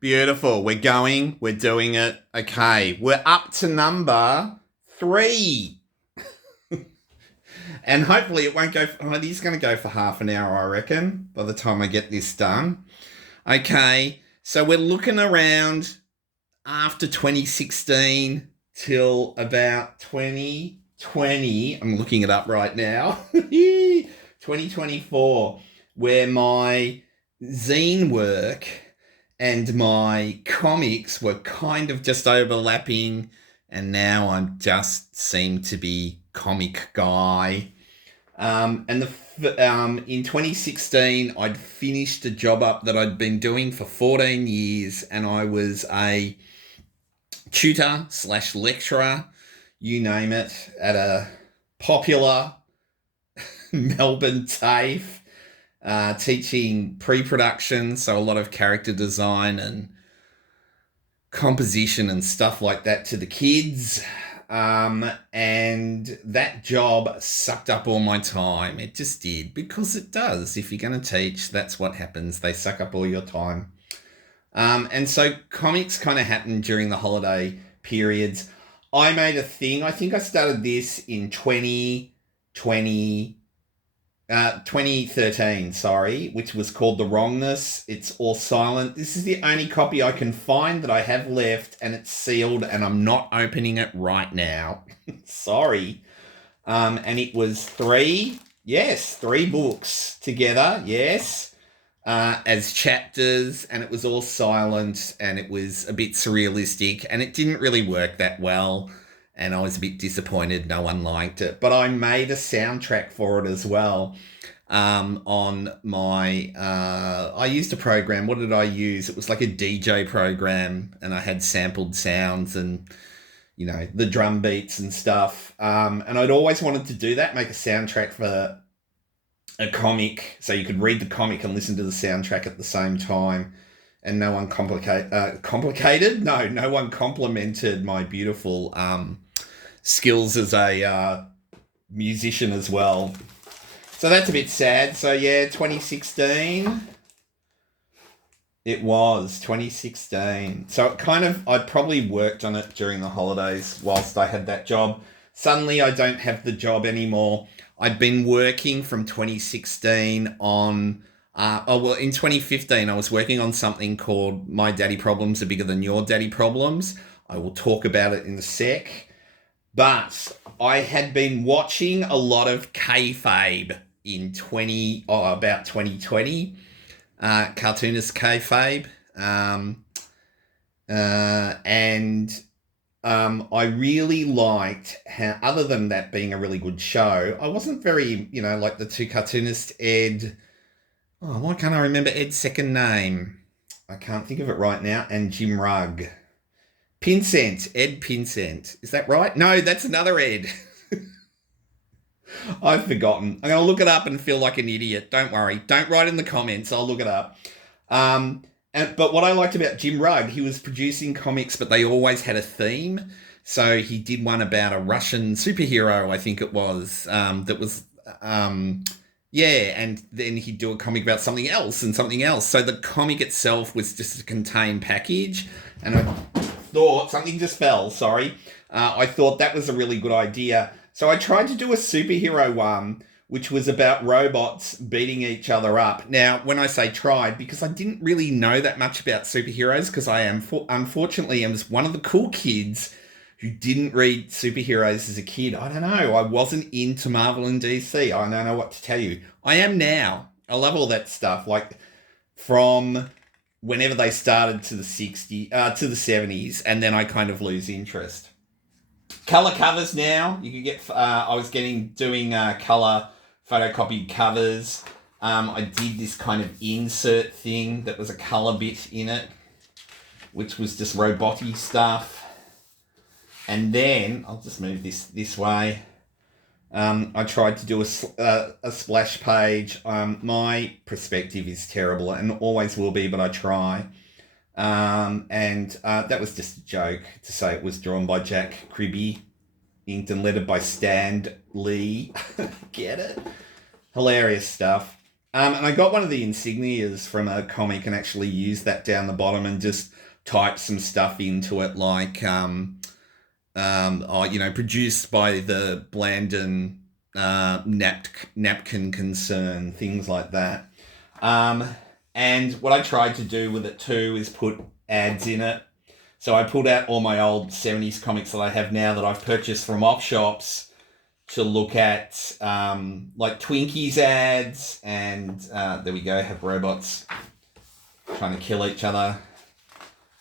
Beautiful. We're doing it. Okay. We're up to number 3. And hopefully it won't go, it is going to go for half an hour, I reckon, by the time I get this done. Okay. So we're looking around after 2016 till about 2020. I'm looking it up right now. 2024, where my zine work and my comics were kind of just overlapping, and now I'm just seem to be comic guy. In 2016, I'd finished a job up that I'd been doing for 14 years, and I was a tutor slash lecturer, you name it, at a popular Melbourne TAFE, teaching pre-production, so a lot of character design and composition and stuff like that to the kids. And that job sucked up all my time. It just did, because it does. If you're going to teach, that's what happens. They suck up all your time. And so comics kind of happened during the holiday periods. I made a thing. I think I started this in 2013, sorry, which was called The Wrongness. It's all silent. This is the only copy I can find that I have left, and it's sealed, and I'm not opening it right now. Sorry. And it was 3 books together, yes, as chapters, and it was all silent, and it was a bit surrealistic, and it didn't really work that well. And I was a bit disappointed. No one liked it. But I made a soundtrack for it as well, on my... I used a program. What did I use? It was like a DJ program, and I had sampled sounds and, the drum beats and stuff. And I'd always wanted to do that, make a soundtrack for a comic, so you could read the comic and listen to the soundtrack at the same time. And no one complicated? No one complimented my beautiful skills as a musician as well. So that's a bit sad. So yeah, 2016. It was 2016. So I probably worked on it during the holidays whilst I had that job. Suddenly I don't have the job anymore. I'd been working from 2016 on... in 2015, I was working on something called My Daddy Problems Are Bigger Than Your Daddy Problems. I will talk about it in a sec. But I had been watching a lot of kayfabe in about 2020. Cartoonist kayfabe. I really liked how, other than that being a really good show, I wasn't very, like the two cartoonists, Ed... Oh, why can't I remember Ed's second name? I can't think of it right now. And Jim Rugg. Pinsent. Ed Pinsent. Is that right? No, that's another Ed. I've forgotten. I'm going to look it up and feel like an idiot. Don't worry. Don't write in the comments. I'll look it up. But what I liked about Jim Rugg, he was producing comics, but they always had a theme. So he did one about a Russian superhero, I think it was, that was... yeah, and then he'd do a comic about something else and something else. So the comic itself was just a contained package. And I thought... Something just fell, sorry. I thought that was a really good idea. So I tried to do a superhero one, which was about robots beating each other up. Now, when I say tried, because I didn't really know that much about superheroes, because I unfortunately was one of the cool kids who didn't read superheroes as a kid. I don't know. I wasn't into Marvel and DC. I don't know what to tell you. I am now. I love all that stuff. Like from whenever they started to the 70s, and then I kind of lose interest. Color covers now. You can get. I was doing color photocopied covers. I did this kind of insert thing that was a color bit in it, which was just roboty stuff. And then, I'll just move this way. I tried to do a splash page. My perspective is terrible and always will be, but I try. That was just a joke to say it was drawn by Jack Kribbe, inked and lettered by Stan Lee. Get it? Hilarious stuff. And I got one of the insignias from a comic and actually used that down the bottom and just typed some stuff into it, like produced by the Blandon napkin concern, things like that. Um, and what I tried to do with it too is put ads in it. So I pulled out all my old 70s comics that I have now that I've purchased from op shops to look at, like Twinkies ads, and there we go, have robots trying to kill each other.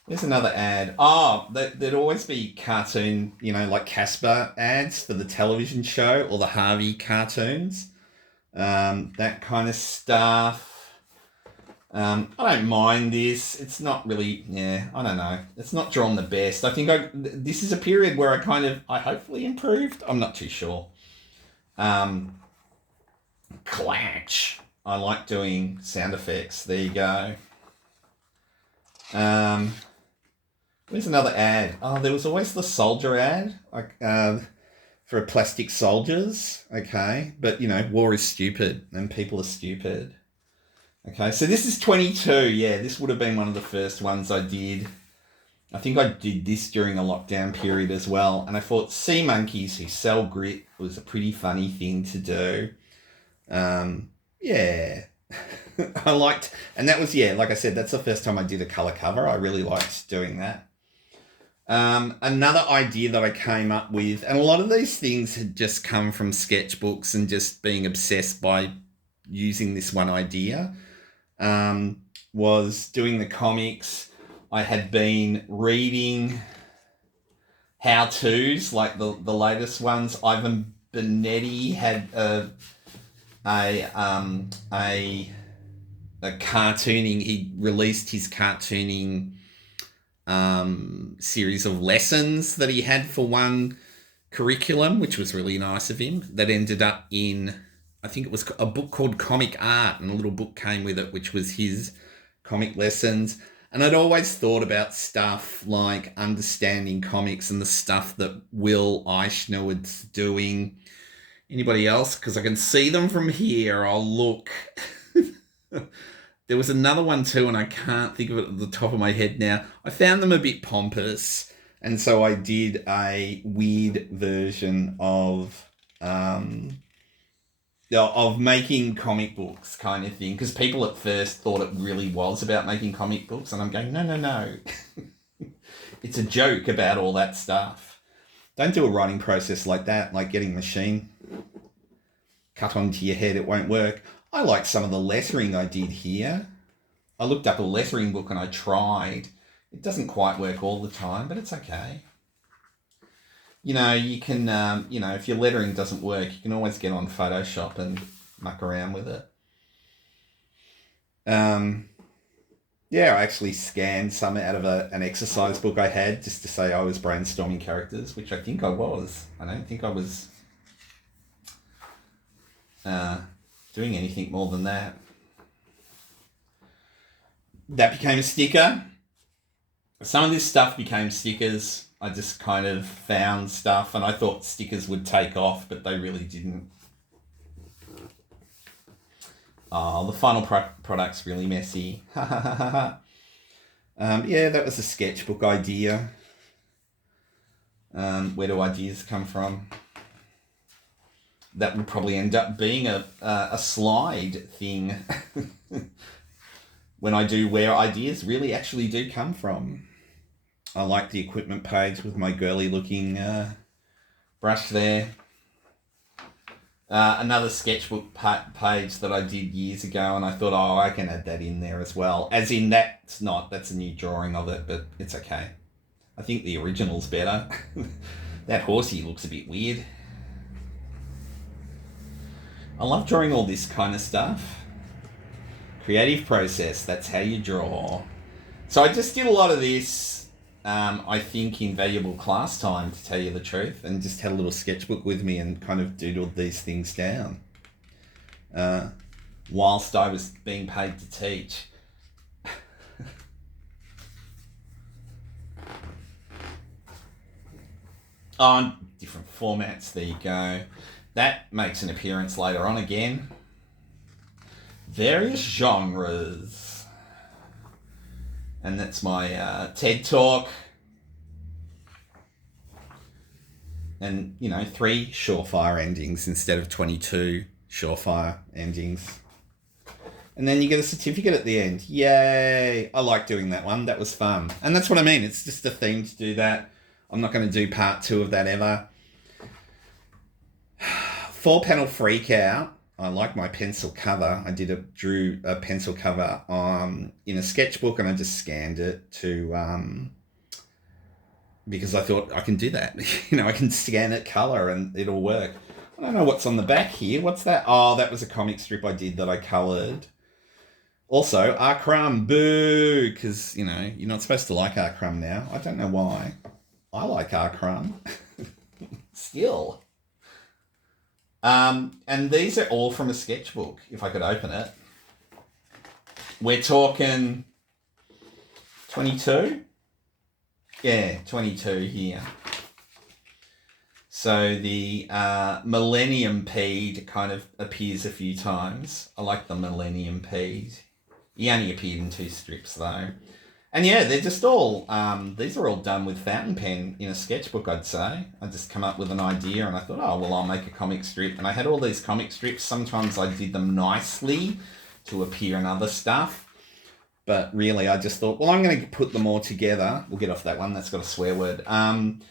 There's another ad. Oh, there'd always be cartoon, like Casper ads for the television show or the Harvey cartoons. That kind of stuff. I don't mind this. It's not really, I don't know. It's not drawn the best. I think this is a period where I hopefully improved. I'm not too sure. Clatch. I like doing sound effects. There you go. Where's another ad? Oh, there was always the soldier ad, like for plastic soldiers. Okay, but war is stupid and people are stupid. Okay, so this is 22. Yeah, this would have been one of the first ones I did. I think I did this during a lockdown period as well, and I thought sea monkeys who sell grit was a pretty funny thing to do. Yeah. I liked, and that was, like I said, that's the first time I did a colour cover. I really liked doing that. Another idea that I came up with, and a lot of these things had just come from sketchbooks and just being obsessed by using this one idea, was doing the comics. I had been reading how-tos, like the latest ones. Ivan Benetti had a cartooning. He released his cartooning series of lessons that he had for one curriculum, which was really nice of him. That ended up in, I think it was a book called Comic Art, and a little book came with it, which was his comic lessons. And I'd always thought about stuff like understanding comics and the stuff that Will Eichner was doing. Anybody else? Because I can see them from here. I'll look. There was another one too, and I can't think of it at the top of my head now. I found them a bit pompous, and so I did a weird version of making comic books kind of thing, because people at first thought it really was about making comic books, and I'm going, no. It's a joke about all that stuff. Don't do a writing process like that, like getting machine cut onto your head. It won't work. I like some of the lettering I did here. I looked up a lettering book and I tried. It doesn't quite work all the time, but it's okay. You can, if your lettering doesn't work, you can always get on Photoshop and muck around with it. I actually scanned some out of an exercise book I had just to say I was brainstorming characters, which I think I was. I don't think I was doing anything more than that. That became a sticker. Some of this stuff became stickers. I just kind of found stuff and I thought stickers would take off, but they really didn't. Oh, the final product's really messy. That was a sketchbook idea. Where do ideas come from? That would probably end up being a slide thing when I do where ideas really actually do come from. I like the equipment page with my girly looking brush there. Another sketchbook page that I did years ago, and I thought, I can add that in there as well. As in, that's a new drawing of it, but it's okay. I think the original's better. That horsey looks a bit weird. I love drawing all this kind of stuff. Creative process, that's how you draw. So I just did a lot of this, I think, in valuable class time, to tell you the truth, and just had a little sketchbook with me and kind of doodled these things down whilst I was being paid to teach. On different formats, there you go. That makes an appearance later on again. various genres. And that's my TED Talk. And, 3 surefire endings instead of 22 surefire endings. And then you get a certificate at the end. Yay! I like doing that one. That was fun. And that's what I mean. It's just a theme to do that. I'm not going to do part 2 of that ever. 4-panel freak out. I like my pencil cover. I drew a pencil cover in a sketchbook, and I just scanned it to because I thought I can do that. I can scan it color and it'll work. I don't know what's on the back here. What's that? Oh, that was a comic strip I did that I colored. Also, R-Crumb, boo, because, you're not supposed to like R-Crumb now. I don't know why. I like R-Crumb. Still. And these are all from a sketchbook, if I could open it. We're talking 22? Yeah, 22 here. So the Millennium Pede kind of appears a few times. I like the Millennium Pede. He only appeared in 2 strips though. And yeah, they're just all, these are all done with fountain pen in a sketchbook, I'd say. I just come up with an idea and I thought, oh, well, I'll make a comic strip. And I had all these comic strips. Sometimes I did them nicely to appear in other stuff. But really, I just thought, well, I'm going to put them all together. We'll get off that one. That's got a swear word. I'm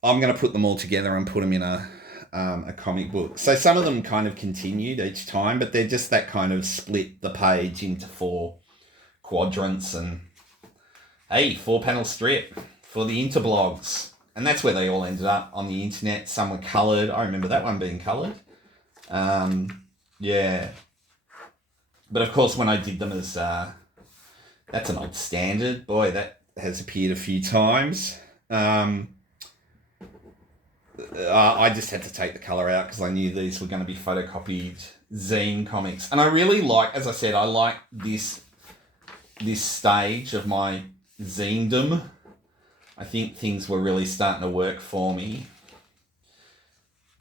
going to put them all together and put them in a comic book. So some of them kind of continued each time, but they're just that kind of split the page into 4 quadrants and, hey, 4-panel strip for the interblogs. And that's where they all ended up on the internet. Some were coloured. I remember that one being coloured. Yeah. But of course, when I did them as... that's an old standard. Boy, that has appeared a few times. I just had to take the colour out because I knew these were going to be photocopied zine comics. And I really like, as I said, I like this stage of my zinedom. I think things were really starting to work for me.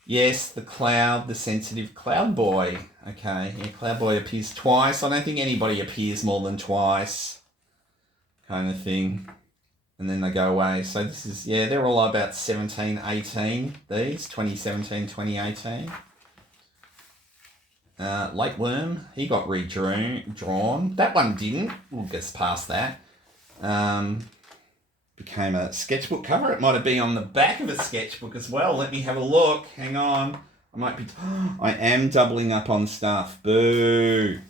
Yes, the sensitive Cloud Boy. Okay, yeah, Cloud Boy appears twice. I don't think anybody appears more than twice, kind of thing. And then they go away. So this is, yeah, they're all about 17, 18, these, 2017, 2018. Late Worm, he got redrawn. That one didn't. We'll get past that. Became a sketchbook cover. It might have been on the back of a sketchbook as well. Let me have a look. Hang on. I am doubling up on stuff. Boo.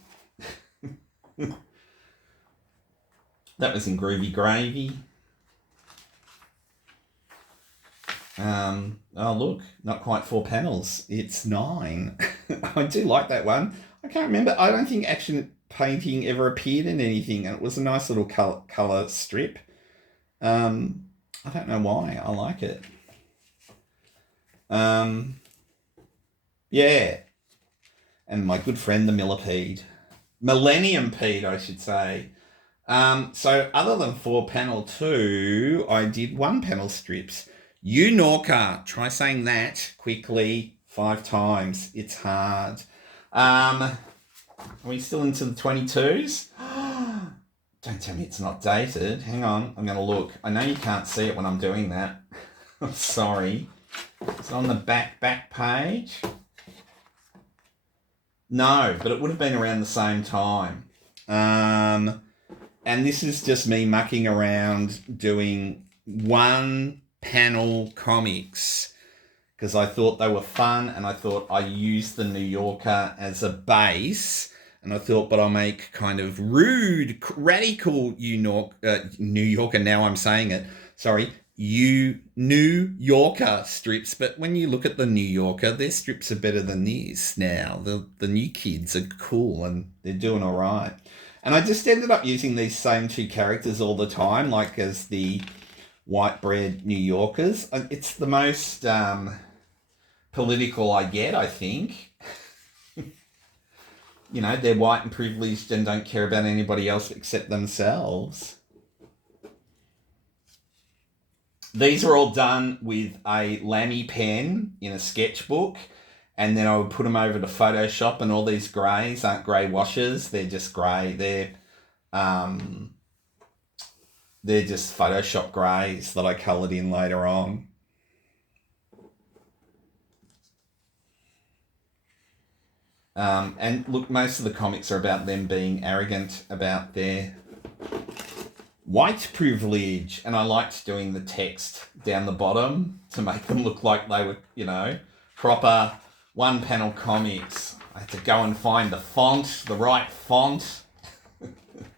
That was in Groovy Gravy. Oh, look. Not quite 4 panels. It's 9. I do like that one. I can't remember. I don't think action painting ever appeared in anything. And it was a nice little colour strip. I don't know why. I like it. Yeah. And my good friend, the Millipede. Millennium Pede, I should say. So other than 4-panel 2, I did 1-panel strips. Unorca. Try saying that quickly 5 times. It's hard. Are we still into the 22s? Don't tell me it's not dated. Hang on. I'm going to look. I know you can't see it when I'm doing that. I'm sorry. Is it on the back page? No, but it would have been around the same time. And this is just me mucking around doing 1-panel comics because I thought they were fun and I thought I used the New Yorker as a base. And I thought, but I'll make kind of rude, radical New Yorker, now I'm saying it, sorry, New Yorker strips. But when you look at the New Yorker, their strips are better than these now. The new kids are cool and they're doing all right. And I just ended up using these same 2 characters all the time, like as the white bread New Yorkers. It's the most political I get, I think. They're white and privileged and don't care about anybody else except themselves. These are all done with a Lamy pen in a sketchbook. and then I would put them over to Photoshop, and all these greys aren't grey washes. They're just grey. They're just Photoshop greys that I coloured in later on. And look, most of the comics are about them being arrogant about their white privilege, and I liked doing the text down the bottom to make them look like they were, proper one-panel comics. I had to go and find the font, the right font.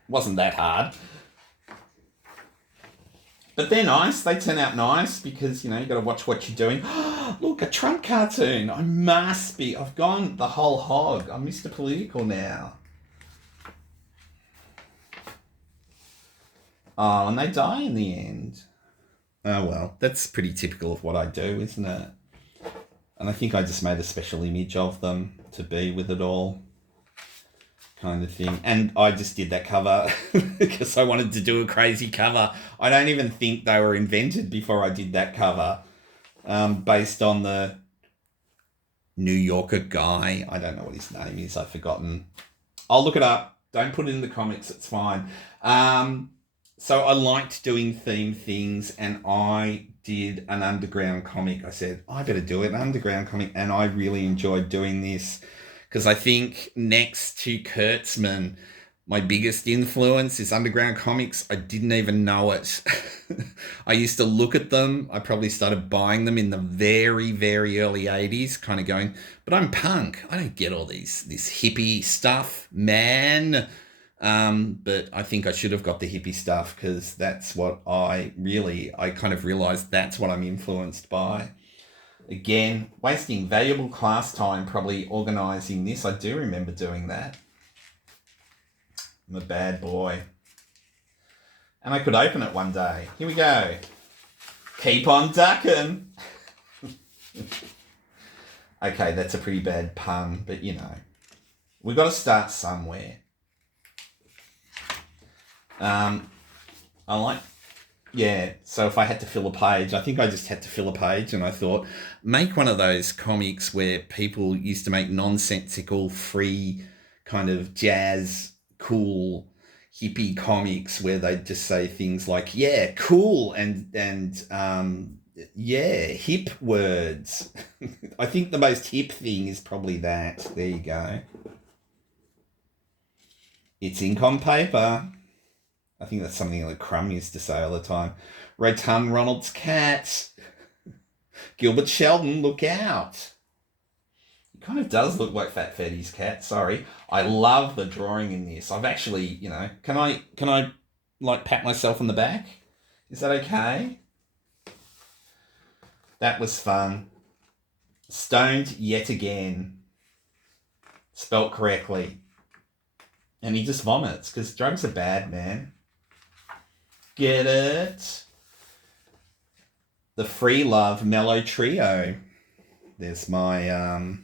Wasn't that hard. But they're nice. They turn out nice because, you got to watch what you're doing. Look, a Trump cartoon. I've gone the whole hog. I'm Mr. Political now. Oh, and they die in the end. Oh, well, that's pretty typical of what I do, isn't it? And I think I just made a special image of them to be with it all, kind of thing. And I just did that cover because I wanted to do a crazy cover. I don't even think they were invented before I did that cover, based on the New Yorker guy. I don't know what his name is. I've forgotten. I'll look it up. Don't put it in the comics. It's fine. So I liked doing theme things, and I did an underground comic. I said, I better do an underground comic, and I really enjoyed doing this because I think next to Kurtzman, my biggest influence is underground comics. I didn't even know it. I used to look at them. I probably started buying them in the very, very early 80s, kind of going, but I'm punk. I don't get all this hippie stuff, man. But I think I should have got the hippie stuff because that's what I kind of realized that's what I'm influenced by. Again, wasting valuable class time probably organizing this. I do remember doing that. I'm a bad boy. And I could open it one day. Here we go. Keep on ducking. Okay, that's a pretty bad pun, but we've got to start somewhere. So if I had to fill a page, I think I just had to fill a page, and I thought, make one of those comics where people used to make nonsensical, free, kind of jazz, cool, hippie comics where they'd just say things like, yeah, cool, and yeah, hip words. I think the most hip thing is probably that. There you go. It's ink on paper. I think that's something that Crumb used to say all the time. Rotund Ronald's cat. Gilbert Sheldon, look out. It kind of does look like Fat Freddy's cat, sorry. I love the drawing in this. I've actually, can I like pat myself on the back? Is that okay? That was fun. Stoned yet again. Spelt correctly. And he just vomits because drugs are bad, man. Get it? The Free Love Mellow Trio. There's my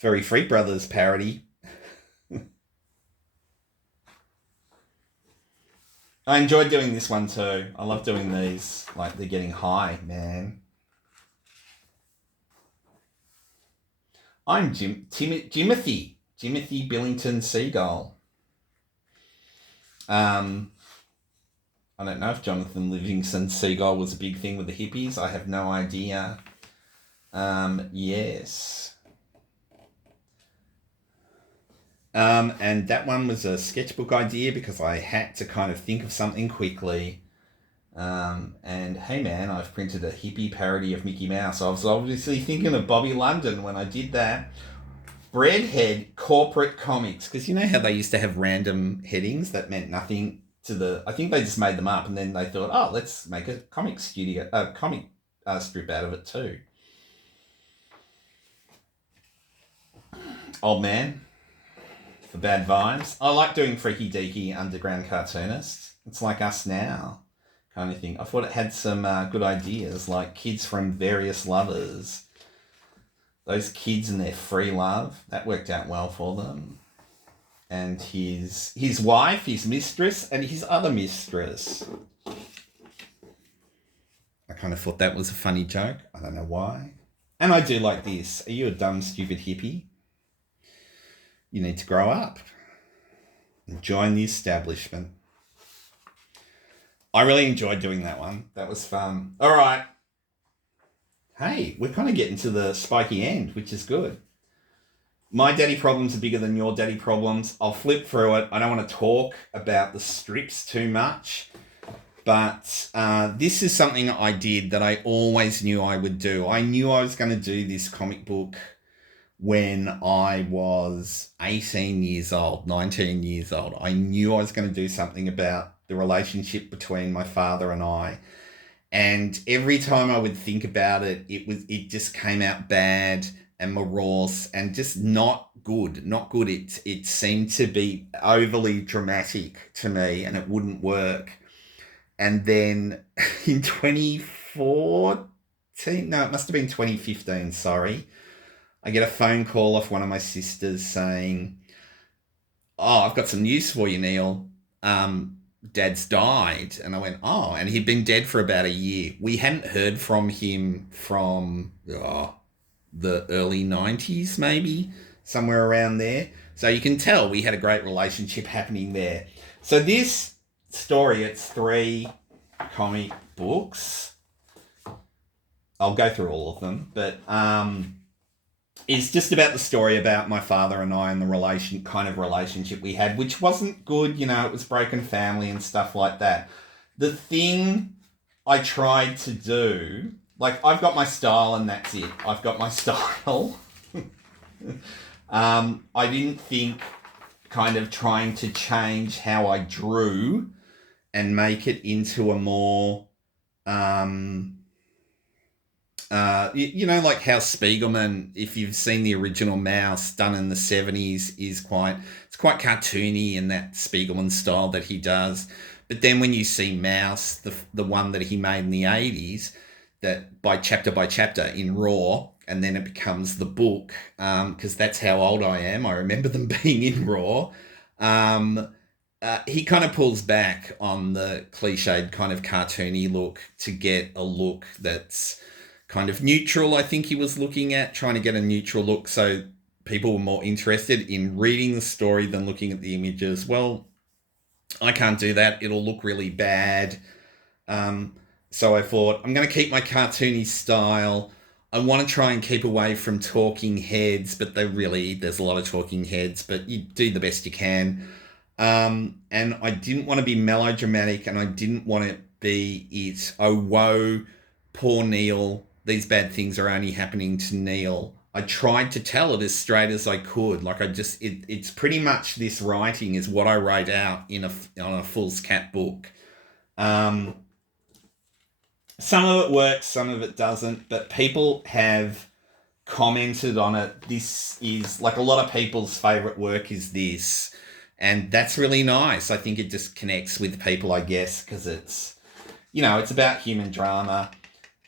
Very Free Brothers parody. I enjoyed doing this one too. I love doing these. Like, they're getting high, man. I'm Jimothy Billington Seagull. I don't know if Jonathan Livingston Seagull was a big thing with the hippies. I have no idea. Yes. And that one was a sketchbook idea because I had to kind of think of something quickly. And hey man, I've printed a hippie parody of Mickey Mouse. I was obviously thinking of Bobby London when I did that. Breadhead Corporate Comics, because you know how they used to have random headings that meant nothing to I think they just made them up, and then they thought, oh, let's make a comic strip out of it too. Old man for bad vibes. I like doing freaky deaky underground cartoonists. It's like us now, kind of thing. I thought it had some good ideas, like kids from various lovers. Those kids and their free love, that worked out well for them. And his wife, his mistress, and his other mistress. I kind of thought that was a funny joke. I don't know why. And I do like this. Are you a dumb, stupid hippie? You need to grow up and join the establishment. I really enjoyed doing that one. That was fun. All right. Hey, we're kind of getting to the spiky end, which is good. My daddy problems are bigger than your daddy problems. I'll flip through it. I don't want to talk about the strips too much, but this is something I did that I always knew I would do. I knew I was going to do this comic book when I was 18 years old, 19 years old. I knew I was going to do something about the relationship between my father and I. And every time I would think about it, it just came out bad and morose and just not good. Not good. It seemed to be overly dramatic to me and it wouldn't work. And then in 2014, no, it must have been 2015, sorry, I get a phone call off one of my sisters saying, "Oh, I've got some news for you, Neil. Dad's died." And I went, "Oh," and he'd been dead for about a year. We hadn't heard from him from the early 90s, maybe, somewhere around there. So you can tell we had a great relationship happening there. So this story, it's 3 comic books. I'll go through all of them, but it's just about the story about my father and I and the relationship we had, which wasn't good. You know, it was broken family and stuff like that. The thing I tried to do, like, I've got my style and that's it. I've got my style. I didn't think kind of trying to change how I drew and make it into a more, like how Spiegelman, if you've seen the original Mouse done in the 70s, it's quite cartoony in that Spiegelman style that he does. But then when you see Mouse, the one that he made in the 80s, that by chapter in Raw, and then it becomes the book, because that's how old I am. I remember them being in Raw. He kind of pulls back on the cliched kind of cartoony look to get a look that's kind of neutral. I think he was looking at trying to get a neutral look so people were more interested in reading the story than looking at the images. Well, I can't do that. It'll look really bad. So I thought, I'm going to keep my cartoony style. I want to try and keep away from talking heads, but there's a lot of talking heads, but you do the best you can. And I didn't want to be melodramatic, and I didn't want to be oh, woe, poor Neil, these bad things are only happening to Neil. I tried to tell it as straight as I could. Like, it's pretty much, this writing is what I wrote out on a foolscap book. Some of it works, some of it doesn't, but people have commented on it. This is, like, a lot of people's favourite work is this, and that's really nice. I think it just connects with people, I guess, because it's about human drama.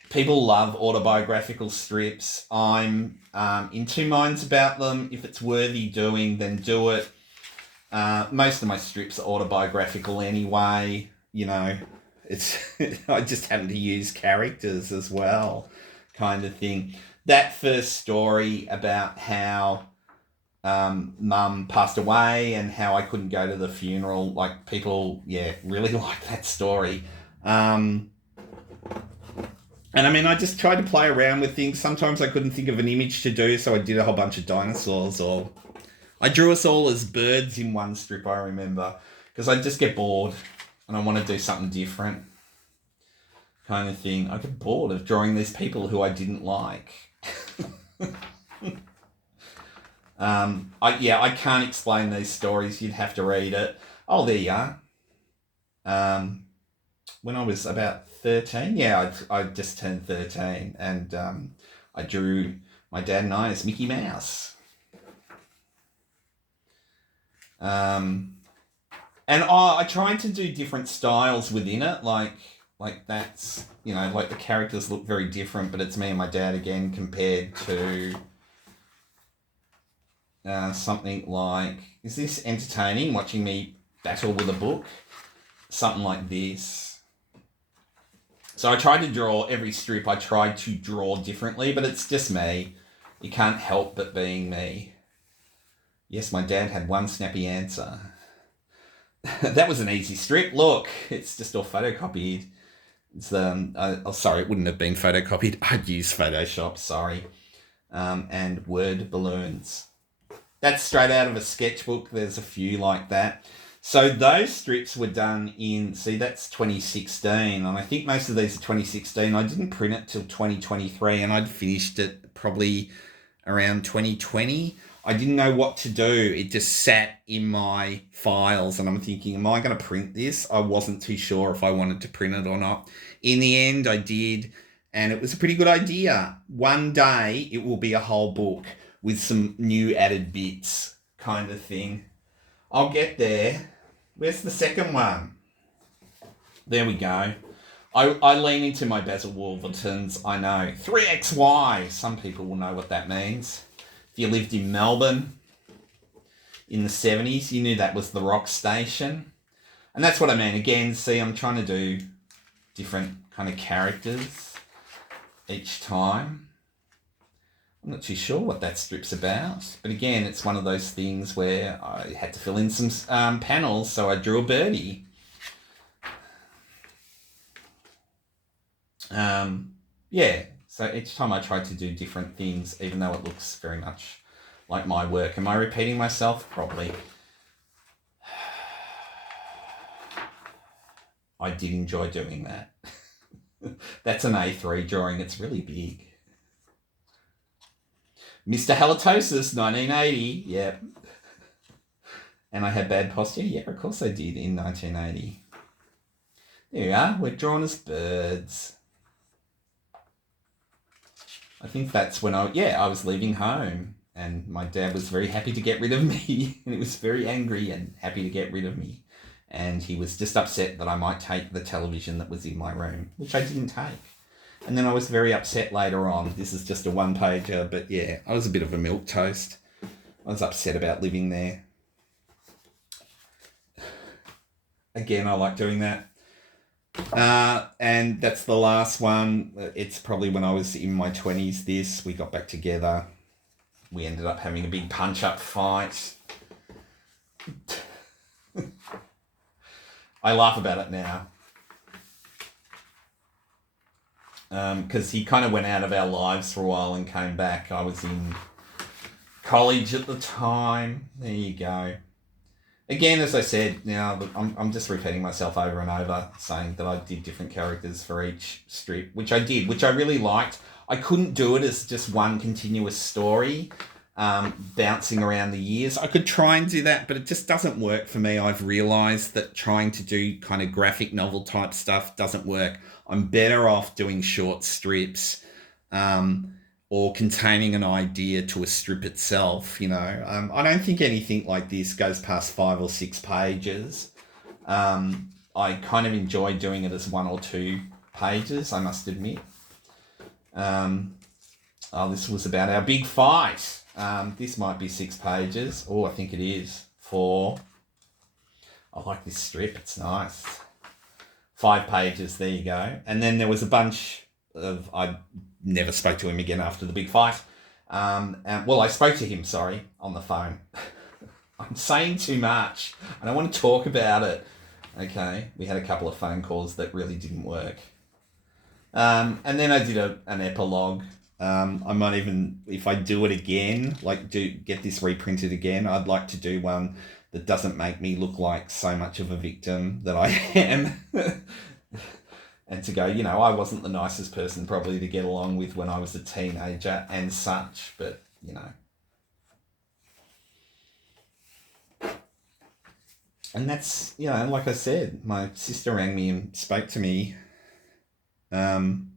People love autobiographical strips. I'm in two minds about them. If it's worthy doing, then do it. Most of my strips are autobiographical anyway. It's I just happen to use characters as well, kind of thing. That first story about how Mum passed away and how I couldn't go to the funeral, like, people, really like that story. And I mean, I just tried to play around with things. Sometimes I couldn't think of an image to do, so I did a whole bunch of dinosaurs, or I drew us all as birds in one strip, I remember, because I just get bored and I want to do something different, kind of thing. I get bored of drawing these people who I didn't like. I can't explain these stories. You'd have to read it. Oh, there you are. When I was about 13, I just turned 13, and I drew my dad and I as Mickey Mouse. And I tried to do different styles within it, like that's, like the characters look very different, but it's me and my dad again compared to something like, is this entertaining, watching me battle with a book? Something like this. So I tried to draw every strip. I tried to draw differently, but it's just me. You can't help but being me. Yes, my dad had one snappy answer. That was an easy strip. Look, it's just all photocopied. It's sorry, it wouldn't have been photocopied. I'd use Photoshop. Sorry, and word balloons. That's straight out of a sketchbook. There's a few like that. So those strips were done in, see, that's 2016, and I think most of these are 2016. I didn't print it till 2023, and I'd finished it probably around 2020. I didn't know what to do. It just sat in my files, and I'm thinking, am I going to print this? I wasn't too sure if I wanted to print it or not. In the end, I did, and it was a pretty good idea. One day, it will be a whole book with some new added bits kind of thing. I'll get there. Where's the second one? There we go. I lean into my Basil Wolvertons, I know. 3XY, some people will know what that means. If you lived in Melbourne in the 70s, you knew that was the rock station. And that's what I mean. Again, see, I'm trying to do different kind of characters each time. I'm not too sure what that strip's about. But again, it's one of those things where I had to fill in some panels, so I drew a birdie. Yeah, so each time I tried to do different things, even though it looks very much like my work. Am I repeating myself? Probably. I did enjoy doing that. That's an A3 drawing. It's really big. Mr. Halitosis, 1980. Yep. And I had bad posture? Yeah, of course I did in 1980. There we are. We're drawn as birds. I think that's when I was leaving home, and my dad was very happy to get rid of me, and he was very angry and happy to get rid of me. And he was just upset that I might take the television that was in my room, which I didn't take. And then I was very upset later on. This is just a one-pager, but yeah, I was a bit of a milquetoast. I was upset about living there. Again, I like doing that. And that's the last one. It's probably when I was in my 20s, we got back together. We ended up having a big punch-up fight. I laugh about it now. Because he kind of went out of our lives for a while and came back. I was in college at the time. There you go. Again, as I said, now I'm just repeating myself over and over, saying that I did different characters for each strip, which I did, which I really liked. I couldn't do it as just one continuous story, bouncing around the years. I could try and do that, but it just doesn't work for me. I've realised that trying to do kind of graphic novel type stuff doesn't work. I'm better off doing short strips, or containing an idea to a strip itself, you know. I don't think anything like this goes past 5 or 6 pages. I kind of enjoy doing it as 1 or 2 pages, I must admit. This was about our big fight. This might be 6 pages. Oh, I think it is 4. I like this strip, it's nice. 5 pages, there you go. And then there was a bunch of, I never spoke to him again after the big fight. I spoke to him, on the phone. I'm saying too much. I don't want to talk about it. Okay, we had a couple of phone calls that really didn't work. And then I did an epilogue. I might even, if I do it again, get this reprinted again, I'd like to do one that doesn't make me look like so much of a victim that I am. And to go, I wasn't the nicest person probably to get along with when I was a teenager and such, but, And that's, like I said, my sister rang me and spoke to me. And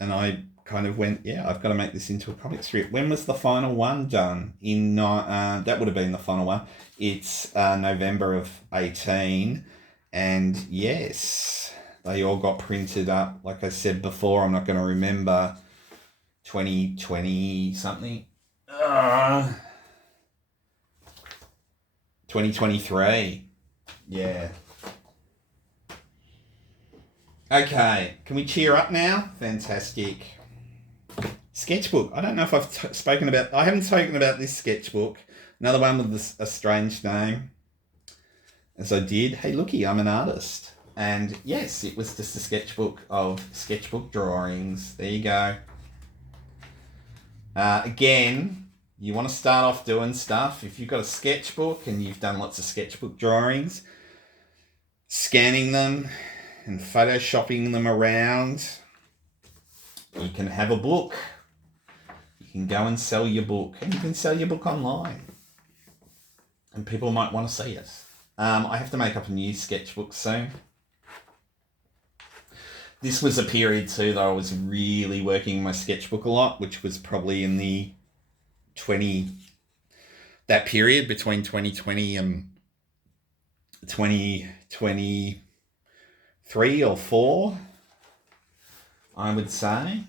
I kind of went, I've got to make this into a comic strip. When was the final one done? That would have been the final one. It's November of 18. And yes, they all got printed up. Like I said before, I'm not going to remember 2020 something. 2023. Yeah. Okay, can we cheer up now? Fantastic. Sketchbook. I don't know if I've spoken about... I haven't spoken about this sketchbook. Another one with a strange name. As I did. Hey, looky, I'm an artist. And yes, it was just a sketchbook of sketchbook drawings. There you go. Again, you want to start off doing stuff. If you've got a sketchbook and you've done lots of sketchbook drawings, scanning them and photoshopping them around, you can have a book. You can go and sell your book, and you can sell your book online, and people might want to see it. I have to make up a new sketchbook soon. This was a period too that I was really working my sketchbook a lot, which was probably in the that period between 2020 and 2023 or 4, I would say.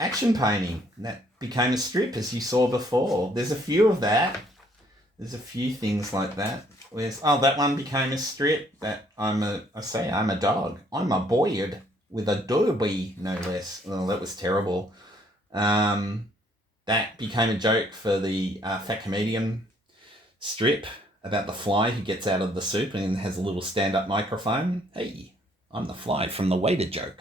Action painting, that became a strip, as you saw before. There's a few of that. There's a few things like that. That one became a strip. That I'm a dog. I'm a boy with a derby, no less. Oh, that was terrible. That became a joke for the Fat Comedian strip about the fly who gets out of the soup and has a little stand-up microphone. Hey, I'm the fly from the waiter joke.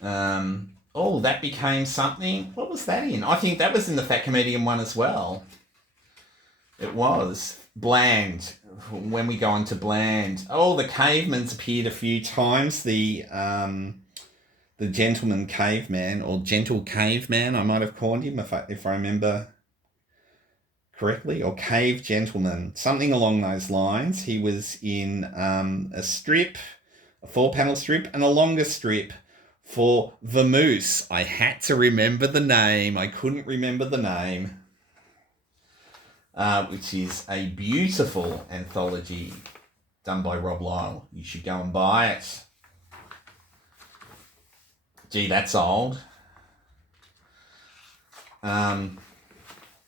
That became something. What was that in? I think that was in the Fat Comedian one as well. It was. Bland. When we go into Bland. The caveman's appeared a few times. The gentleman caveman, or gentle caveman, I might have called him if I remember correctly, or cave gentleman, something along those lines. He was in a strip, a 4-panel strip, and a longer strip for The Moose. I had to remember the name. I couldn't remember the name. Which is a beautiful anthology done by Rob Lyle. You should go and buy it. Gee, that's old.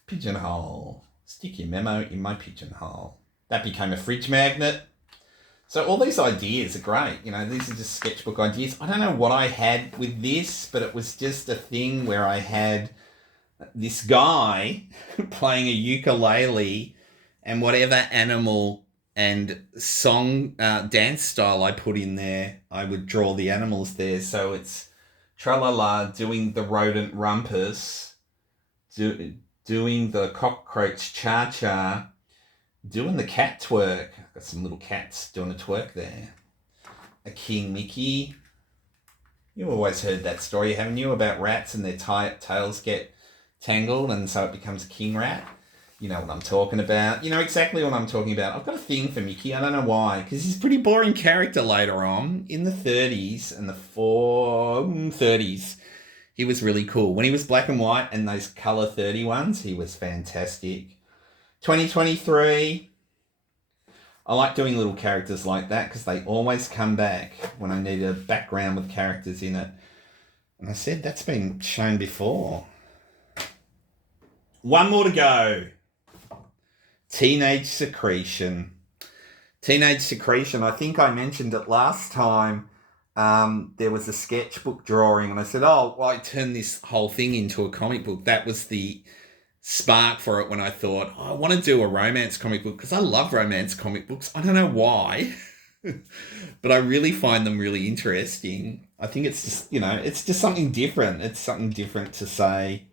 Pigeonhole. Stick your memo in my pigeonhole. That became a fridge magnet. So all these ideas are great. These are just sketchbook ideas. I don't know what I had with this, but it was just a thing where I had this guy playing a ukulele, and whatever animal and song dance style I put in there, I would draw the animals there. So it's Tralala doing the rodent rumpus, doing the cockroach cha-cha, doing the cat twerk. I've got some little cats doing a twerk there. A King Mickey. You've always heard that story, haven't you, about rats and their tails get tangled and so it becomes a king rat? You know what I'm talking about. You know exactly what I'm talking about. I've got a thing for Mickey. I don't know why, because he's a pretty boring character later on. In the 30s and the 30s, he was really cool. When he was black and white and those colour 30 ones, he was fantastic. 2023, I like doing little characters like that because they always come back when I need a background with characters in it. And I said that's been shown before. One more to go. Teenage Secretion. Teenage Secretion, I think I mentioned it last time. There was a sketchbook drawing and I said, I turned this whole thing into a comic book. That was the spark for it when I thought, I want to do a romance comic book because I love romance comic books. I don't know why, but I really find them really interesting. I think it's just, it's just something different. It's something different to say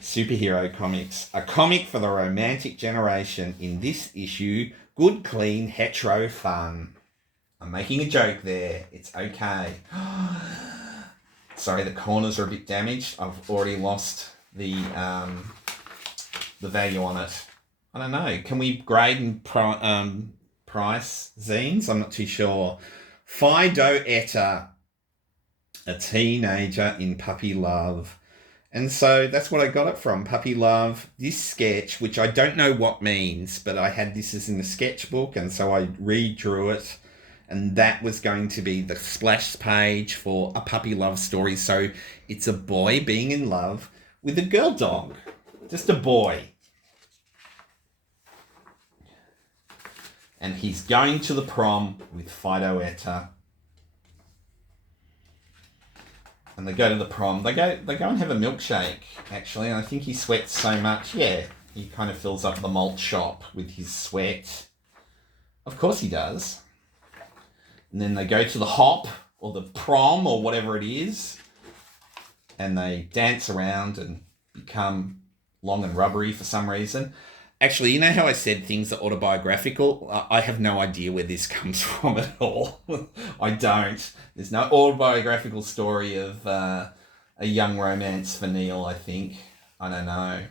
superhero comics. A comic for the romantic generation. In this issue, good, clean, hetero fun. I'm making a joke there. It's okay. Sorry, the corners are a bit damaged. I've already lost the value on it. I don't know. Can we grade and price zines? I'm not too sure. Fido Etta, a teenager in puppy love. And so that's what I got it from, Puppy Love. This sketch, which I don't know what means, but I had this as in a sketchbook, and so I redrew it. And that was going to be the splash page for a puppy love story. So it's a boy being in love with a girl dog. Just a boy. And he's going to the prom with Fido Etta. And they go to the prom. They go and have a milkshake, actually. And I think he sweats so much. Yeah, he kind of fills up the malt shop with his sweat. Of course he does. And then they go to the hop or the prom or whatever it is. And they dance around and become long and rubbery for some reason. Actually, you know how I said things are autobiographical? I have no idea where this comes from at all. I don't. There's no autobiographical story of a young romance for Neil, I think. I don't know.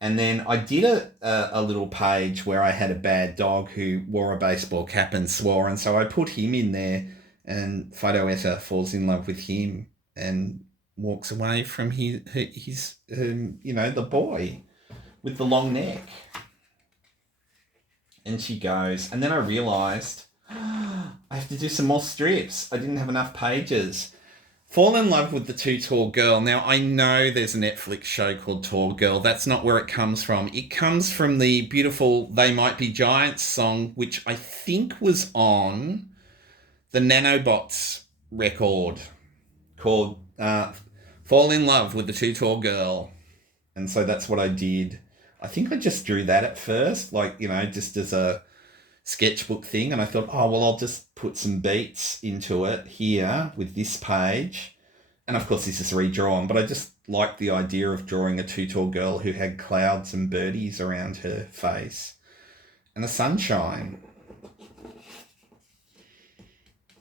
And then I did a little page where I had a bad dog who wore a baseball cap and swore, and so I put him in there, and Fido Etta falls in love with him and walks away from his the boy with the long neck. And she goes, and then I realised I have to do some more strips. I didn't have enough pages. Fall in love with the too tall girl. Now, I know there's a Netflix show called Tall Girl. That's not where it comes from. It comes from the beautiful They Might Be Giants song, which I think was on the Nanobots record called Fall in Love with the Too Tall Girl. And so that's what I did. I think I just drew that at first, just as a sketchbook thing. And I thought, I'll just put some beats into it here with this page. And of course, this is redrawn, but I just liked the idea of drawing a too tall girl who had clouds and birdies around her face and the sunshine.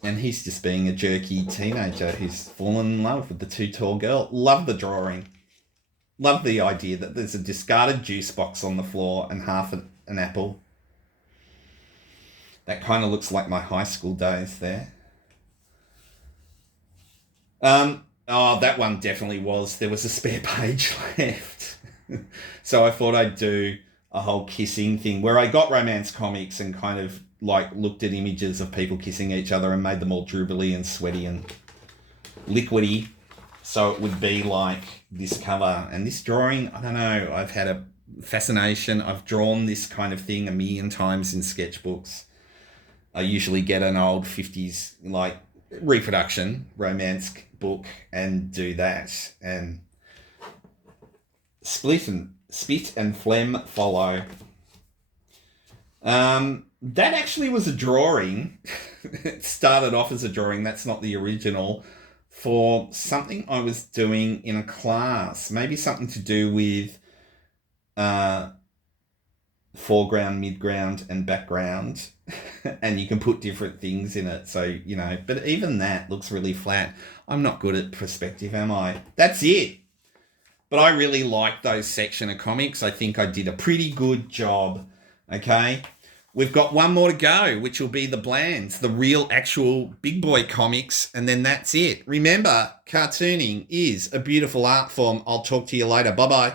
And he's just being a jerky teenager who's fallen in love with the too tall girl. Love the drawing. Love the idea that there's a discarded juice box on the floor and half an apple. That kind of looks like my high school days there. That one definitely was. There was a spare page left. So I thought I'd do a whole kissing thing where I got romance comics and kind of looked at images of people kissing each other and made them all dribbly and sweaty and liquidy. So it would be like this cover. And this drawing, I don't know, I've had a fascination. I've drawn this kind of thing a million times in sketchbooks. I usually get an old 50s reproduction romance book and do that. And spit and phlegm follow. That actually was a drawing. It started off as a drawing. That's not the original. For something I was doing in a class, maybe something to do with foreground, midground, and background, and you can put different things in it. So, but even that looks really flat. I'm not good at perspective, am I? That's it. But I really like those section of comics. I think I did a pretty good job. Okay. We've got one more to go, which will be the Blands, the real actual big boy comics, and then that's it. Remember, cartooning is a beautiful art form. I'll talk to you later. Bye-bye.